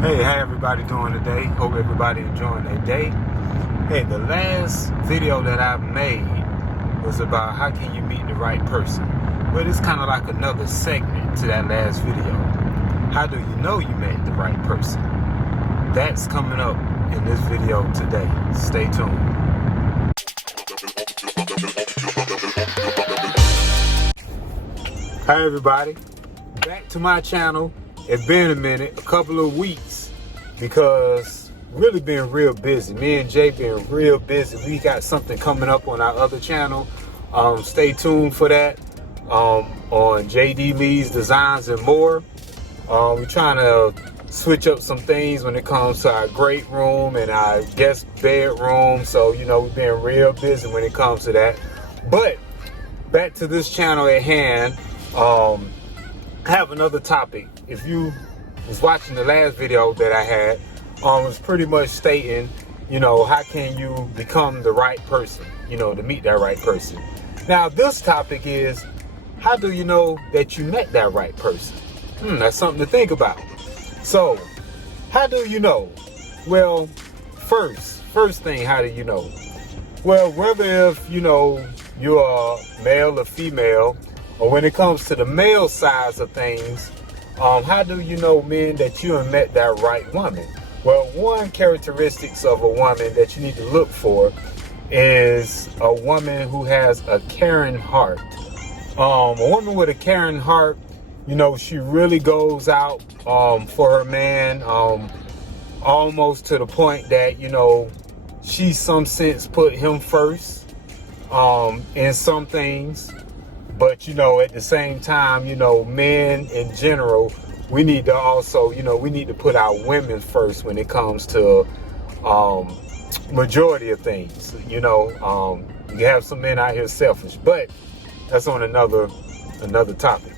Hey, how everybody doing today? Hope everybody enjoying their day. Hey, the last video that I made was about how can you meet the right person. Well, it's kind of like another segment to that last video. How do you know you met the right person? That's coming up in this video today. Stay tuned. Hi everybody, back to my channel. It's been a minute, a couple of weeks, because really been real busy. Me and Jay been real busy. We got something coming up on our other channel. Stay tuned for that on JD Lee's Designs and More. We're trying to switch up some things when it comes to our great room and our guest bedroom. So, you know, we've been real busy when it comes to that. But back to this channel at hand. I have another topic. If you was watching the last video that I had, was pretty much stating, you know, how can you become the right person, you know, to meet that right person. Now, this topic is, how do you know that you met that right person? That's something to think about. So, how do you know? Well, first thing, how do you know? Well, whether if, you know, you're male or female, or when it comes to the male sides of things, how do you know, men, that you have met that right woman? Well, one characteristics of a woman that you need to look for is a woman who has a caring heart. A woman with a caring heart, you know, she really goes out for her man, almost to the point that, you know, she, some sense, put him first in some things. But, you know, at the same time, you know, men in general, we need to also, you know, we need to put our women first when it comes to majority of things. You know, you have some men out here selfish, but that's on another topic.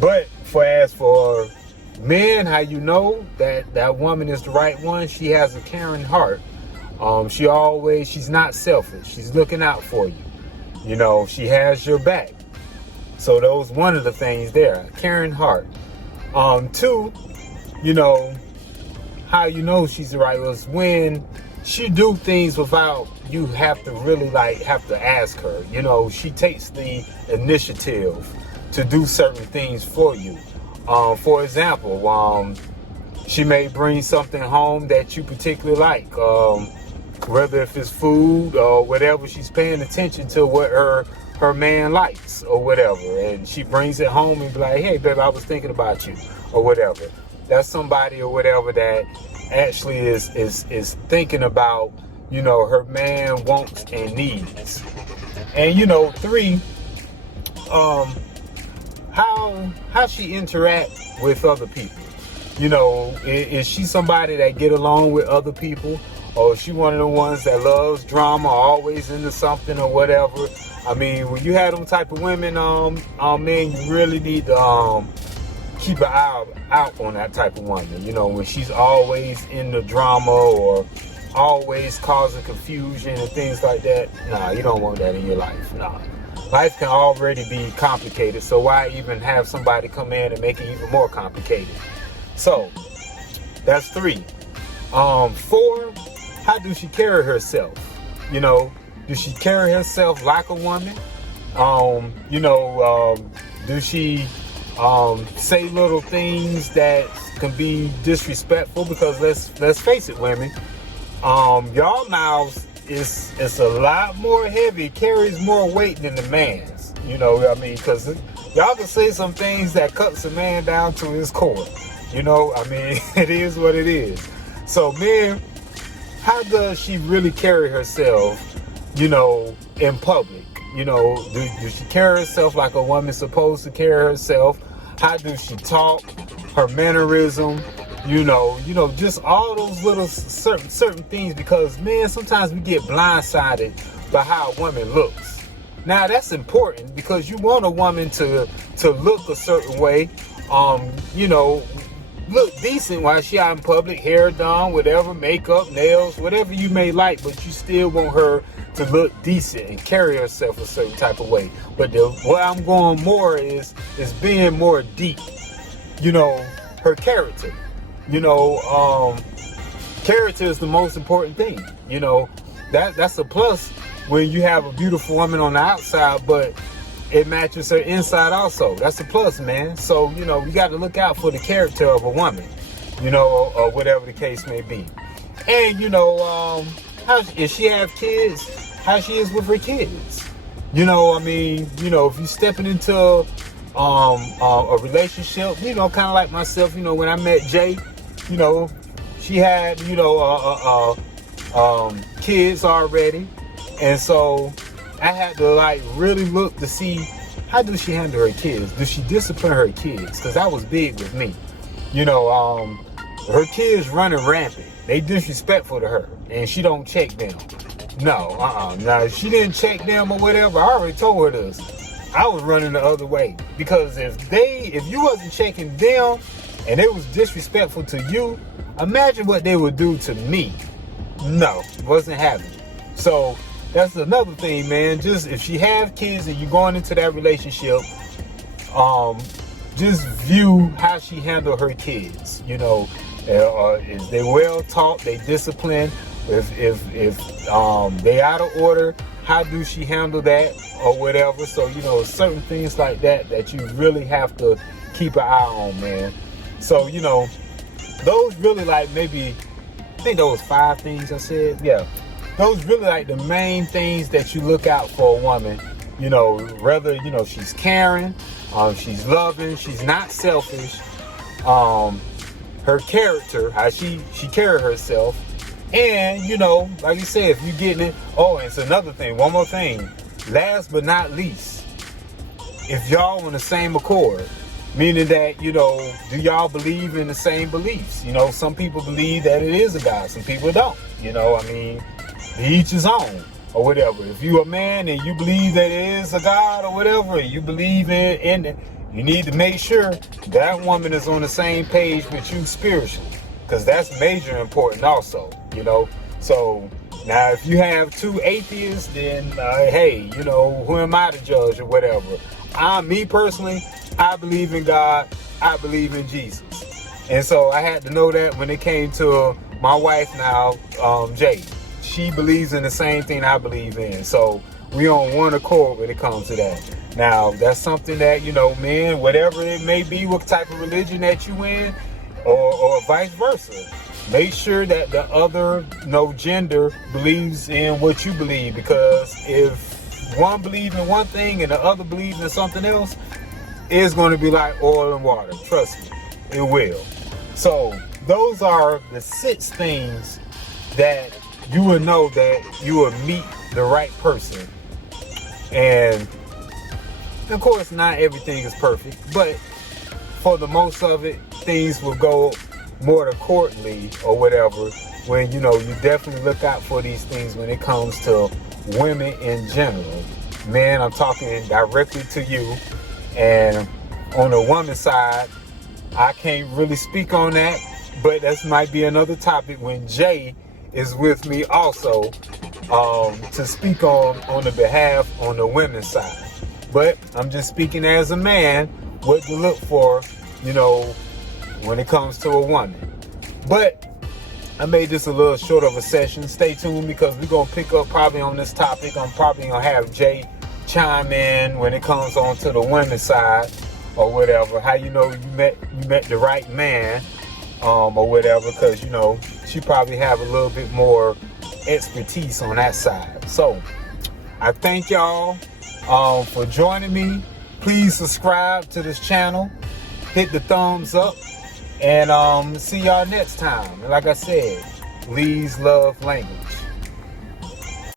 But as for men, how you know that that woman is the right one? She has a caring heart. She's not selfish. She's looking out for you. You know, she has your back. So those one of the things there, caring heart. Two, you know, how you know she's the right was when she do things without you have to really have to ask her. You know, she takes the initiative to do certain things for you. For example, she may bring something home that you particularly like. Whether if it's food or whatever, she's paying attention to what her man likes or whatever, and she brings it home and be like, hey baby, I was thinking about you or whatever. That's somebody or whatever that actually is thinking about, you know, her man wants and needs. And, you know, three, how she interact with other people. You know, is she somebody that get along with other people, or is she one of the ones that loves drama, always into something or whatever? I mean, when you have them type of women, man, you really need to keep an eye out on that type of woman. You know, when she's always in the drama or always causing confusion and things like that. Nah, you don't want that in your life. Nah. Life can already be complicated, so why even have somebody come in and make it even more complicated? So, that's three. Four, how do she carry herself? You know, does she carry herself like a woman? You know, does she say little things that can be disrespectful? Because let's face it, women, y'all mouths is a lot more heavy, carries more weight than the man's. You know what I mean? Because y'all can say some things that cuts a man down to his core. You know, I mean, it is what it is. So, men, how does she really carry herself, you know, in public? You know, does she carry herself like a woman's supposed to carry herself? How does she talk? Her mannerism, you know, just all those little certain things, because, man, sometimes we get blindsided by how a woman looks. Now, that's important because you want a woman to look a certain way, you know, look decent while she out in public, hair done, whatever, makeup, nails, whatever you may like, but you still want her to look decent and carry herself a certain type of way. But where I'm going more is being more deep. You know, her character. you know, character is the most important thing. You know, that's a plus when you have a beautiful woman on the outside, but it matches her inside also. That's a plus, man. So, you know, you got to look out for the character of a woman, you know, or whatever the case may be. And, you know, if she have kids, how she is with her kids. You know, I mean, you know, if you're stepping into a relationship, you know, kind of like myself, you know, when I met Jay, you know, she had, you know, kids already. And so I had to like really look to see, how does she handle her kids? Does she discipline her kids? Because that was big with me. You know, her kids running rampant. They disrespectful to her, and she don't check them. No, Now, if she didn't check them or whatever, I already told her this. I was running the other way. Because if you wasn't checking them, and they was disrespectful to you, imagine what they would do to me. No, wasn't happening. So that's another thing, man. Just if she have kids and you're going into that relationship, just view how she handle her kids. You know, is they well taught, they disciplined. If they out of order, how do she handle that or whatever? So, you know, certain things like that you really have to keep an eye on, man. So, you know, those really like maybe, I think those 5 things I said. Yeah. Those really like the main things that you look out for a woman. You know, whether, you know, she's caring, she's loving, she's not selfish, her character, how she carry herself. And, you know, like you said, if you're getting it. Oh, and it's another thing, one more thing. Last but not least, if y'all on the same accord, meaning that, you know, do y'all believe in the same beliefs? You know, some people believe that it is a God, some people don't. You know, I mean, each his own or whatever. If you're a man and you believe that it is a God or whatever, you believe in it, you need to make sure that woman is on the same page with you spiritually, because that's major important also, you know. So now if you have 2 atheists, then hey, you know, who am I to judge or whatever? Me personally, I believe in God, I believe in Jesus. And so I had to know that when it came to my wife now, Jay. She believes in the same thing I believe in. So we on one accord when it comes to that. Now, that's something that, you know, men, whatever it may be, what type of religion that you in, or vice versa, make sure that the other, gender believes in what you believe. Because if one believes in one thing and the other believes in something else, it's going to be like oil and water. Trust me, it will. So those are the 6 things that you will know that you will meet the right person. And of course, not everything is perfect, but for the most of it, things will go more accordingly or whatever when, you know, you definitely look out for these things when it comes to women in general. Man, I'm talking directly to you. And on the woman side, I can't really speak on that, but that might be another topic when Jay is with me also, to speak on the behalf on the women's side. But I'm just speaking as a man, what to look for, you know, when it comes to a woman. But I made this a little short of a session. Stay tuned, because we're going to pick up probably on this topic. I'm probably going to have Jay chime in when it comes on to the women's side or whatever. How you know you met the right man, or whatever, because, you know, she probably have a little bit more expertise on that side. So I thank y'all for joining me. Please subscribe to this channel, hit the thumbs up, and see y'all next time. And like I said, Lee's love language.